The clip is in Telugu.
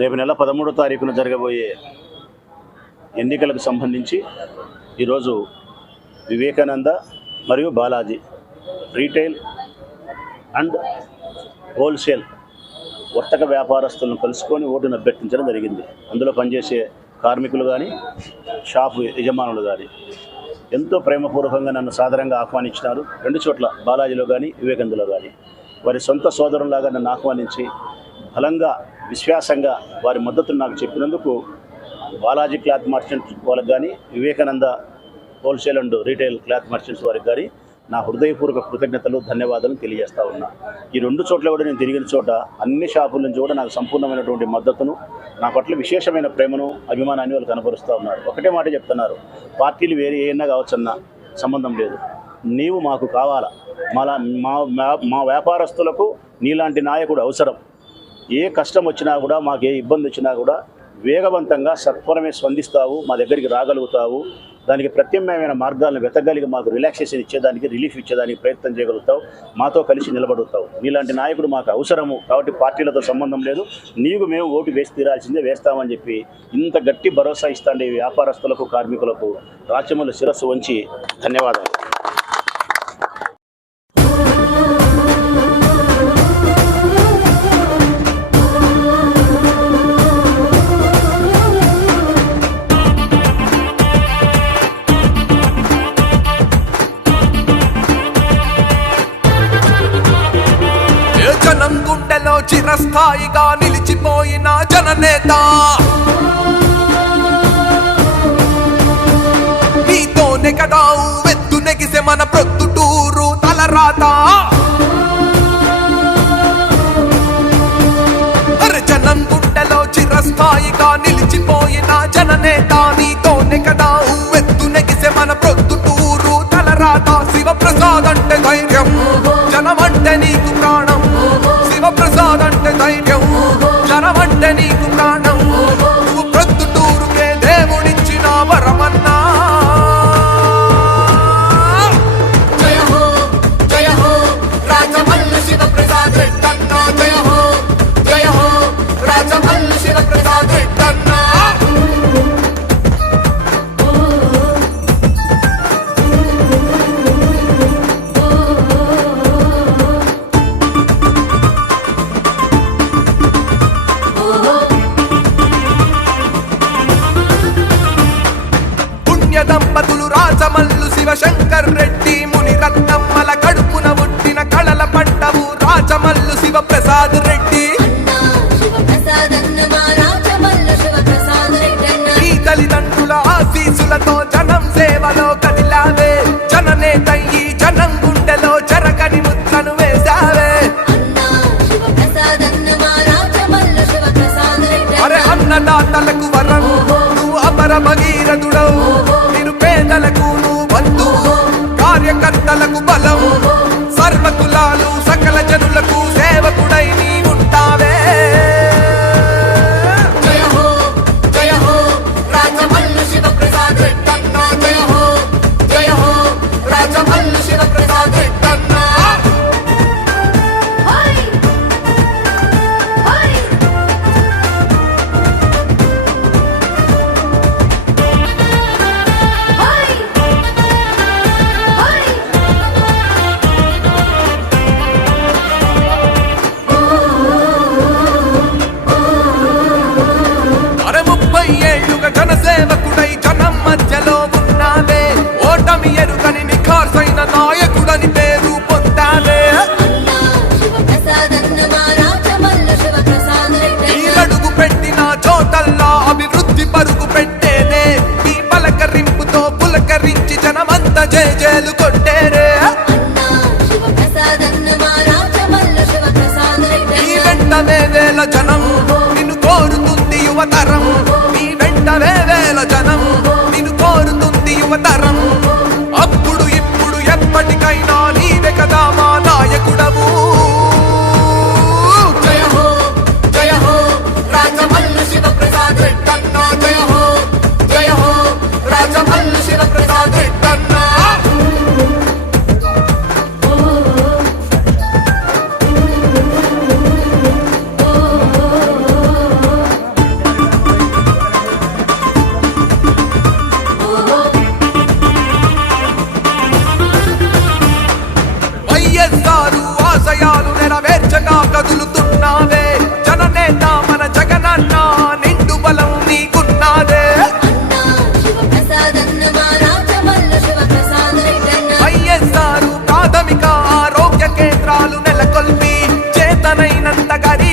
రేపు నెల 13వ తారీఖున జరగబోయే ఎన్నికలకు సంబంధించి ఈరోజు వివేకానంద మరియు బాలాజీ రీటైల్ అండ్ హోల్సేల్ వర్తక వ్యాపారస్తులను కలుసుకొని ఓటును అభ్యర్థించడం జరిగింది. అందులో పనిచేసే కార్మికులు కానీ షాపు యజమానులు కానీ ఎంతో ప్రేమపూర్వకంగా నన్ను సాదరంగా ఆహ్వానించినారు. రెండు చోట్ల బాలాజీలో కానీ వివేకానందలో కానీ వారి సొంత సోదరులాగా నన్ను ఆహ్వానించి బలంగా విశ్వాసంగా వారి మద్దతును నాకు చెప్పినందుకు బాలాజీ క్లాత్ మర్చెంట్స్ వాళ్ళకి కానీ Vivekananda wholesale and retail cloth merchants వారికి కానీ నా హృదయపూర్వక కృతజ్ఞతలు ధన్యవాదాలు తెలియజేస్తా ఉన్నా. ఈ రెండు చోట్ల కూడా నేను తిరిగిన చోట అన్ని షాపుల నుంచి కూడా నాకు సంపూర్ణమైనటువంటి మద్దతును, నా పట్ల విశేషమైన ప్రేమను అభిమానాన్ని వాళ్ళు కనపరుస్తూ ఉన్నారు. ఒకటే మాట చెప్తున్నారు, పార్టీలు వేరే ఏమైనా కావచ్చన్న సంబంధం లేదు, నీవు మాకు కావాలా, మా వ్యాపారస్తులకు నీలాంటి నాయకుడు అవసరం. ఏ కష్టం వచ్చినా కూడా, మాకు ఏ ఇబ్బంది వచ్చినా కూడా వేగవంతంగా సత్వరమే స్పందిస్తావు, మా దగ్గరికి రాగలుగుతావు, దానికి ప్రత్యామ్నాయమైన మార్గాలను వెతకగలిగి మాకు రిలాక్సేషన్ ఇచ్చేదానికి, రిలీఫ్ ఇచ్చేదానికి ప్రయత్నం చేయగలుగుతావు, మాతో కలిసి నిలబడుతావు. నీలాంటి నాయకుడు మాకు అవసరము, కాబట్టి పార్టీలతో సంబంధం లేదు, నీకు మేము ఓటు వేసి తీరాల్సిందే, వేస్తామని చెప్పి ఇంత గట్టి భరోసా ఇస్తాండే వ్యాపారస్తులకు కార్మికులకు రాచమల్లి శిరస్సు వంచి ధన్యవాదాలు. జనం గుండెలో చిరస్థాయిగా నిలిచిపోయిన జననేత, నీతోనే కదా వెత్తు నెగిసే మన ప్రొద్దుటూరు తలరాత. జనం గుండెలో చిరస్థాయిగా నిలిచిపోయిన జననేత, నీతోనే కదా వెత్తు నెగిసే మన ప్రొద్దుటూరు తలరాత. శివప్రసాద్ అంటే ధైర్యం, జనమంటే నీకు ప్రాణం. శివప్రసాద్ అంటే ధైర్యం, జనమంటే నీకు ప్రాణం. నువ్వు ప్రొద్దుటూరుకే దేవుడిచ్చిన వరమన్నా. జయ హో జయ హో రాజమల్లు శివప్రసాద్ రెడ్డన్నా, జయ హో జయ హో రాజమల్లు శివప్రసాద్ రెడ్డన్నా. దంపతులు రాజమల్లు శివశంకర్ రెడ్డి ముని రత్నమ్మల కడుపున పుట్టిన కళల పట్టవు రాజమల్లు శివప్రసాద్ రెడ్డి. ఈ తల్లిదండ్రుల ఆశీసులతో జనం సేవలో కదిలావే, జననేతయ్యి జనం గుండెలో చెరగని ముద్రను వేశావే. అరే అన్నదాతలకు వరం, నువ్వు అమర భగీరథుడవు, నిరుపేదలకు నువ్వు బంధువు, కార్యకర్తలకు బలం, సర్వకులాలు సకల జనులకు సేవకుడై నీ ఉంటావే. జయ హో జయ హో రాజమల్లు శివప్రసాద్ రెడ్డన్నా, జయ హో జయ హో రాజమల్లు శివప్రసాద్ రెడ్డన్నా. జనసేవకుడై జనం మధ్యలో ఉన్నావే, ఓటమి ఎరుగని నిఖార్సైన నాయకుడని పేరు పొందావే. నీరడుగు పెట్టిన చోటల్లా అభివృద్ధి పరుగు పెట్టేనే, నీ పలకరింపుతో పులకరించి జనమంత జేజేలు కొట్టేరే. నీ వెంటనే వేల జనం నిన్ను కోరుతుంది యువతరం, నీ వెంటనే వేల జనం నిన్ను కోరుతుంది యువతరం. అప్పుడు ఇప్పుడు ఎప్పటికైనా నీవే కదా